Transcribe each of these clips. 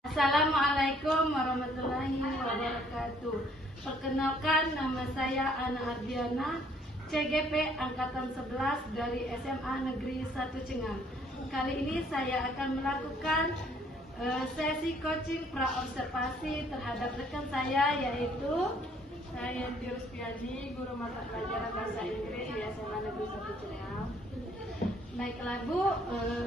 Assalamualaikum warahmatullahi wabarakatuh. Perkenalkan, nama saya Ana Ardiana, CGP Angkatan 11 dari SMA Negeri 1 Cengham. Kali ini saya akan melakukan sesi coaching praobservasi terhadap rekan saya, yaitu saya Yanti Ruspiani, guru mata pelajaran bahasa Inggris di SMA Negeri 1 Cengham. Baiklah Bu,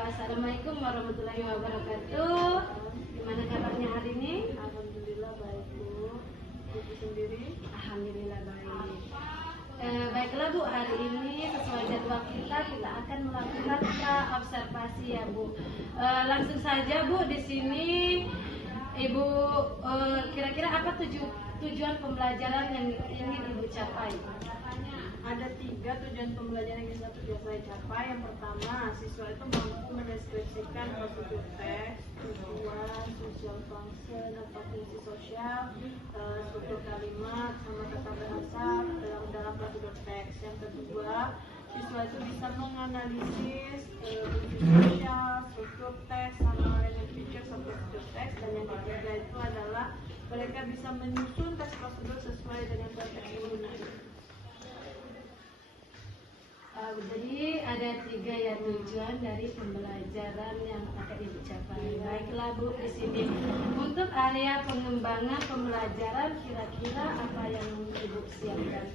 Assalamualaikum warahmatullahi wabarakatuh. Gimana kabarnya hari ini? Alhamdulillah baik Bu. Ibu sendiri? Alhamdulillah baik. Baiklah Bu, hari ini sesuai jadwal kita akan melakukan observasi ya Bu. Langsung saja Bu, di sini Ibu kira-kira apa tujuan pembelajaran yang ingin Ibu capai? Ada 3 tujuan pembelajaran yang bisa saya capai. Yang pertama, siswa itu mampu mendeskripsikan prosedur teks, tujuan, social function atau fungsi sosial, struktur kalimat, sama tata bahasa dalam prosedur teks. Yang kedua, siswa itu bisa menganalisis fungsi sosial, struktur teks, sama dengan feature struktur teks. Dan yang ketiga itu adalah mereka bisa menyusun teks prosedur sesuai dengan konteks penggunaan. Jadi ada 3 ya tujuan dari pembelajaran yang akan Ibu capai. Baiklah Bu, di sini untuk area pengembangan pembelajaran kira-kira apa yang Ibu siapkan?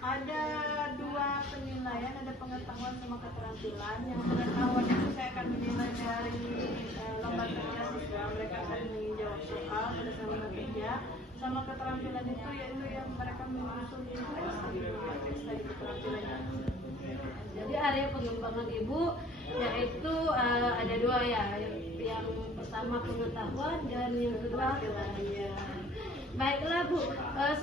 Ada 2 penilaian, ada pengetahuan sama keterampilan. Yang pengetahuan itu saya akan menilai dari lomba kerja siswa, mereka akan menjawab soal pada saat kerja. Sama keterampilan itu yaitu yang mereka menyusun teks dari keterampilan. Jadi area pengembangan Ibu yaitu ada 2 ya, yang pertama pengetahuan dan yang kedua keterampilan. Baiklah Bu,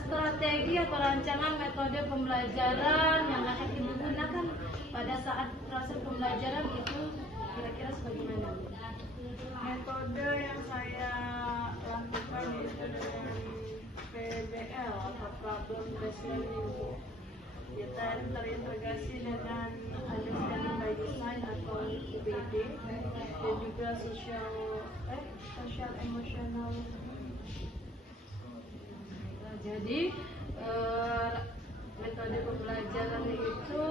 strategi atau rancangan metode pembelajaran yang akan Ibu gunakan pada saat proses pembelajaran itu kira-kira sebagaimana Bu? Metode yang saya lakukan itu dengan PBL atau Problem Based Learning. Kita terintegrasi dengan Understanding by Design atau UBD dan juga social emotional. Jadi metode pembelajaran itu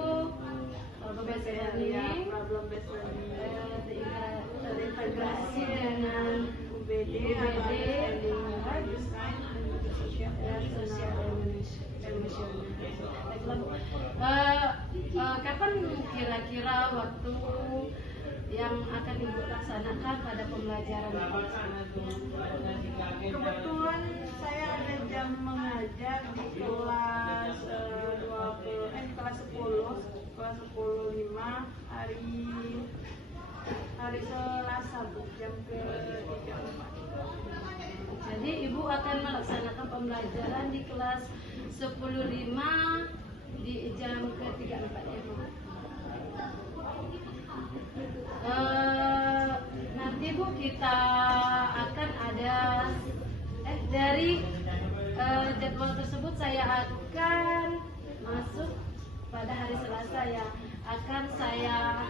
problem based learning, terintegrasi dengan UBD, Understanding by Design dan social emotional. Kapan kira-kira waktu yang akan Ibu laksanakan pada pembelajaran Kebetulan saya ada jam mengajar di kelas 10.5 hari Selasa jam ke-3-4. Jadi Ibu akan melaksanakan pembelajaran di kelas 10.5 di jam ke-3-4 ya Bu. Nanti Bu kita akan ada dari jadwal tersebut saya akan masuk pada hari Selasa ya, akan saya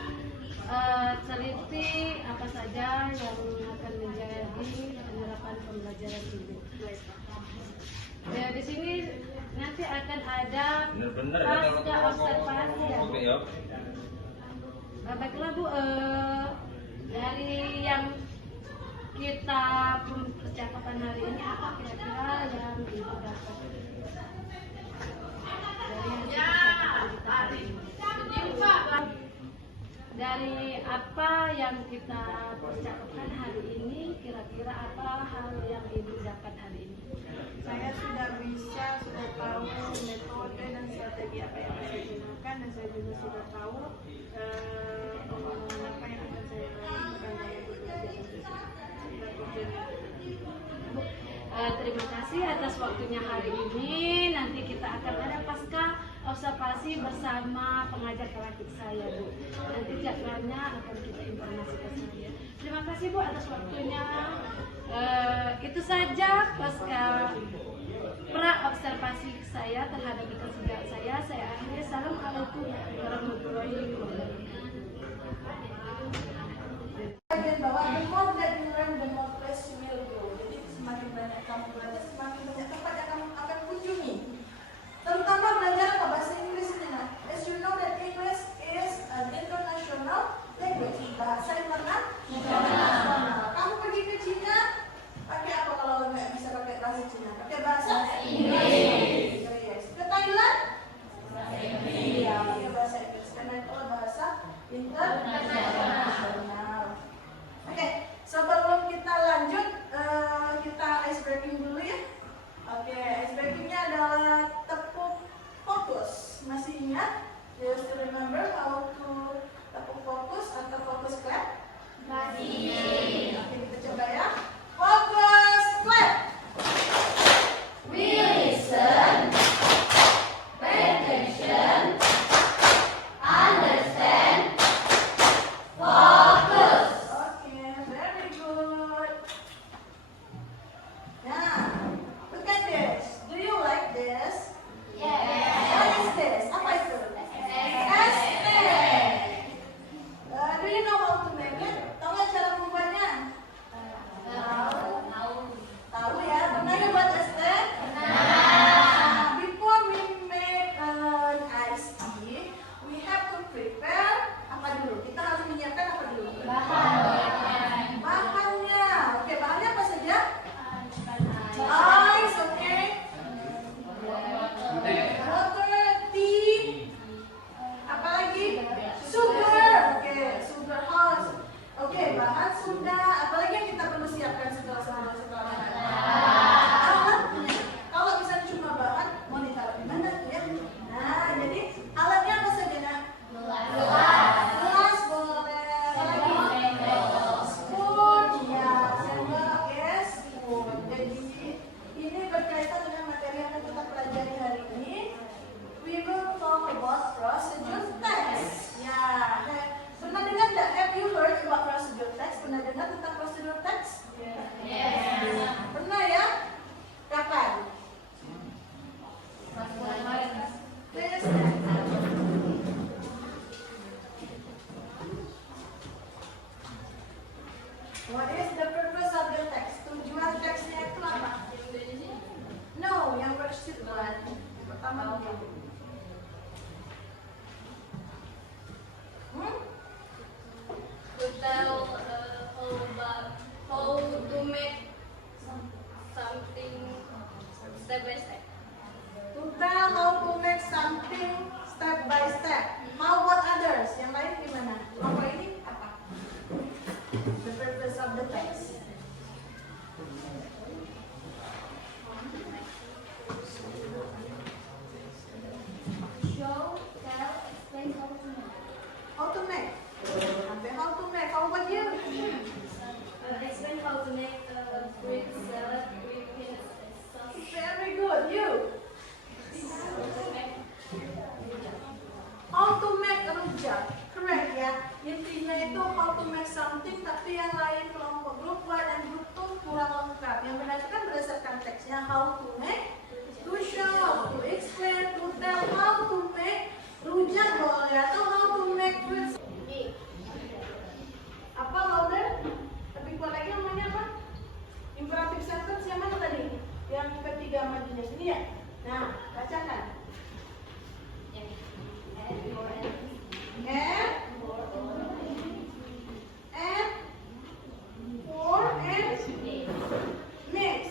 teliti apa saja yang akan menjadi penerapan pembelajaran Ibu. Ya, di sini nanti akan ada pasca observasi ya. Baiklah Bu, dari yang kita percakapan hari ini apa kira-kira yang Ibu dapat dari apa yang kita percakapan hari ini, kira-kira apa hal yang Ibu dapat hari ini? Saya sudah tahu metode dan strategi apa yang saya gunakan, dan saya juga sudah tahu pengumuman apa yang akan saya lakukan dalam Terima kasih atas waktunya hari ini. Nanti kita akan ada pasca observasi bersama pengajar kelas saya Bu. Nanti jadwalnya akan kita informasikan saja. Terima kasih Bu atas waktunya. Itu saja pasca pra observasi saya terhadap rekan sejak saya. Saya akhiri. Assalamualaikum warahmatullahi wabarakatuh. sudah. Apalagi yang kita perlu siapkan setelah alatnya. Kalau misalnya cuma bahan, mau ditaruh di mana ya? Nah, jadi alatnya apa saja nak? Gelas boleh. Spoon, ya, sendok, yes, spoon. Jadi ini berkaitan dengan materi yang akan kita pelajari hari ini. We will talk about procedure text. Ya, pernah dengar nggak? Have you heard about procedure text? Pernah dengar tentang procedure text? Yes. Pernah ya? Kapan? Please. What is the purpose of the text? Tujuan teksnya itu apa? No, yang worksheet buat pertama dulu. To tell how to make something step by step. To tell how to make something step by step. How about others? Yang lain gimana? Apa ini apa? The purpose of the text. Show, tell, explain how to make. How to make. Sampai how to make. How about you? Explain how to make fruit salad with peanut sauce. Very good. You. How to make rujak. Correct ya. Intinya itu how to make something, tapi yang lain kelompok grup Y dan grup 2 kurang lengkap. Yang benar itu kan berdasarkan teksnya how to make, to show, to explain, to tell, how to make rujak boleh atau how to make fruit. Apa louder? Lebih kuat lagi namanya apa? Imperative sentence yang mana tadi? Yang ketiga majunya sini ya. Nah, bacakan. And for and mix.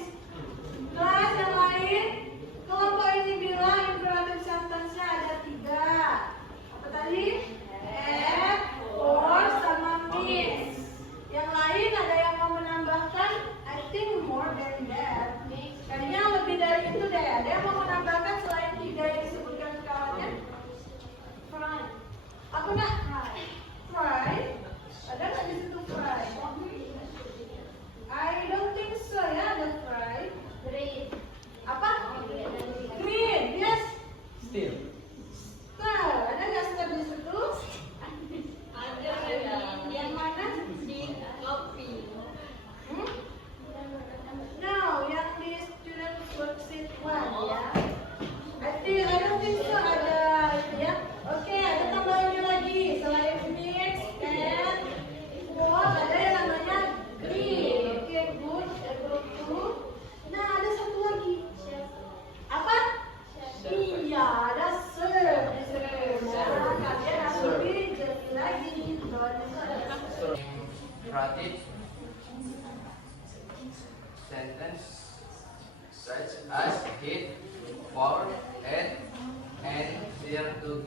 Kelas yang lain, kelompok ini bilang imperative sentence-nya ada 3. Apa tadi? And for sama mix. Yang lain ada yang mau menambahkan? I think more than that. Kayaknya lebih dari itu deh. Ada yang mau menambahkan selain 3 yang disebutkan skalanya? Fry. Apa nak? Fry. Ada nggak di situ fry? I don't think so ya, ada fry. Green. Apa? Green. Yes. Still. Stir. Ada nggak stir di situ? Ada Yang mana? di kopi. No, yang di student worksheet 1 ya. I don't think so ada itu ya. Oke, ada tambahannya lagi. Selain mix and for ada yang namanya green. Oke, good. Group 2. Nah, ada satu lagi. Apa? Iya, ada serve. Nah, kalian harus jadi lagi. Bawahnya itu ada serve. Imperative sentence such as hit, for, and there to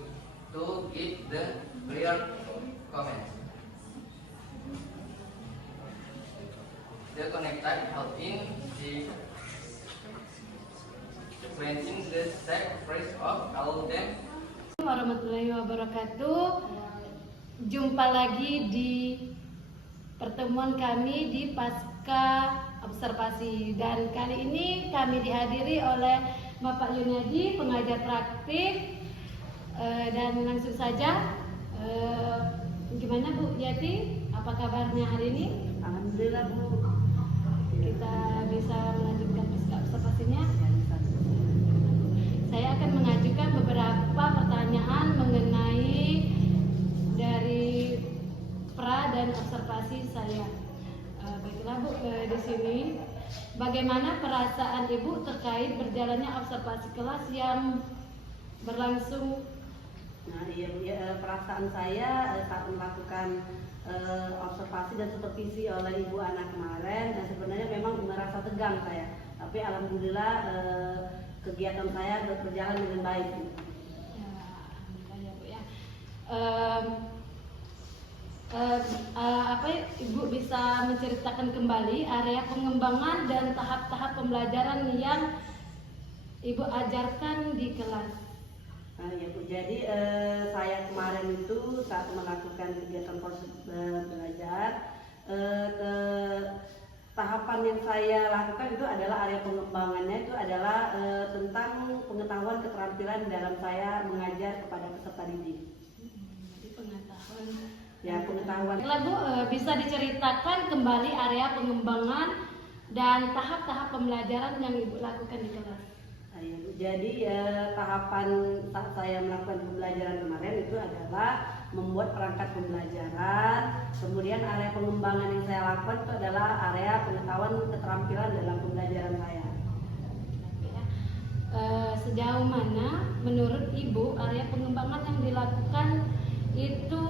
give the clear comment. The connected helping the sequencing the step phrase of all them. Warahmatullahi wabarakatuh. Jumpa lagi di pertemuan kami di pasca observasi, dan kali ini kami dihadiri oleh Bapak Yunadi, pengajar praktik, dan langsung saja gimana Bu Yati, apa kabarnya hari ini? Alhamdulillah Bu. Kita bisa melanjutkan pasca observasinya. Saya akan mengajukan beberapa pertanyaan mengenai dari pra dan observasi saya. Baiklah Bu, di sini bagaimana perasaan Ibu terkait berjalannya observasi kelas yang berlangsung? Nah, iya Bu, ya, perasaan saya saat melakukan observasi dan supervisi oleh Ibu anak kemarin, sebenarnya memang merasa tegang saya. Tapi alhamdulillah kegiatan saya berjalan dengan baik. Ya, alhamdulillah ya Bu ya. Ibu bisa menceritakan kembali area pengembangan dan tahap-tahap pembelajaran yang Ibu ajarkan di kelas. Ya Bu, jadi saya kemarin itu saat melakukan kegiatan proses belajar, tahapan yang saya lakukan itu adalah area pengembangannya itu adalah tentang pengetahuan keterampilan dalam saya mengajar kepada peserta didik. Jadi pengetahuan. Ya, pengetahuan. Baiklah Bu, bisa diceritakan kembali area pengembangan dan tahap-tahap pembelajaran yang Ibu lakukan di kelas. Ya, Bu. Jadi tahapan saat saya melakukan pembelajaran kemarin itu adalah membuat perangkat pembelajaran. Kemudian area pengembangan yang saya lakukan itu adalah area pengetahuan keterampilan dalam pembelajaran saya. Sejauh mana menurut Ibu area pengembangan yang dilakukan itu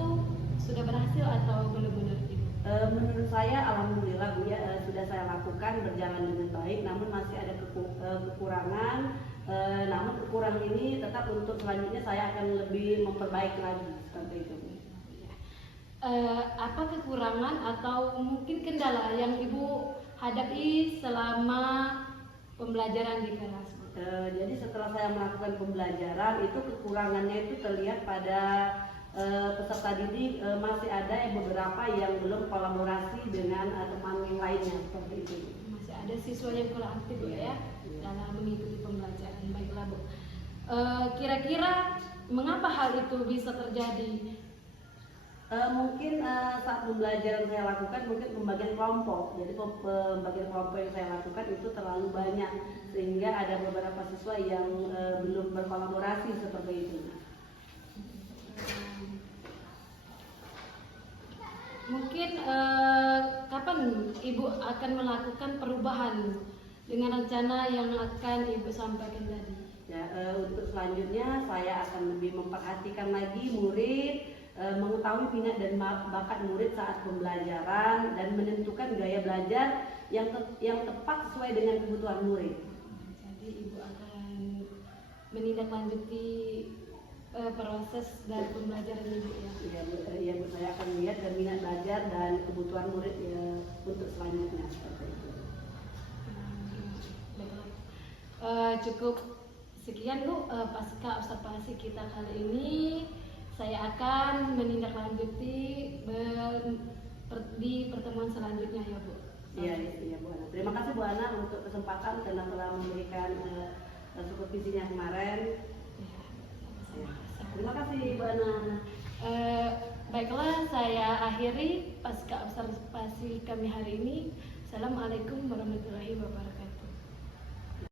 sudah berhasil atau belum menurut Ibu? Menurut saya alhamdulillah Bu ya, sudah saya lakukan berjalan dengan baik, namun masih ada kekurangan. Namun kekurangan ini tetap untuk selanjutnya saya akan lebih memperbaiki lagi seperti itu. Apa kekurangan atau mungkin kendala yang Ibu hadapi selama pembelajaran di kelas? Jadi setelah saya melakukan pembelajaran itu kekurangannya itu terlihat pada peserta didik, masih ada yang beberapa yang belum kolaborasi dengan teman yang lainnya seperti itu. Masih ada siswa yang kurang aktif ya dalam mengikuti pembelajaran. Baiklah Bu, kira-kira mengapa hal itu bisa terjadi? Mungkin saat pembelajaran saya lakukan mungkin pembagian kelompok. Jadi pembagian kelompok yang saya lakukan itu terlalu banyak sehingga ada beberapa siswa yang belum berkolaborasi seperti itu. Mungkin kapan Ibu akan melakukan perubahan dengan rencana yang akan Ibu sampaikan tadi? Ya, untuk selanjutnya saya akan lebih memperhatikan lagi murid, mengetahui minat dan bakat murid saat pembelajaran dan menentukan gaya belajar yang tepat sesuai dengan kebutuhan murid. Jadi Ibu akan menindaklanjuti proses dari pembelajaran Ibu ya? Iya, Bu, saya akan melihat dan minat belajar dan kebutuhan murid ya, untuk selanjutnya seperti itu. Cukup sekian Bu, pasca observasi kita kali ini. Saya akan menindaklanjuti di pertemuan selanjutnya ya Bu. Iya Bu Ana. Terima kasih Bu Ana untuk kesempatan karena telah memberikan supervisinya kemarin. Ya. Terima kasih Bu Ana. Baiklah, saya akhiri pasca observasi kami hari ini. Assalamualaikum warahmatullahi wabarakatuh.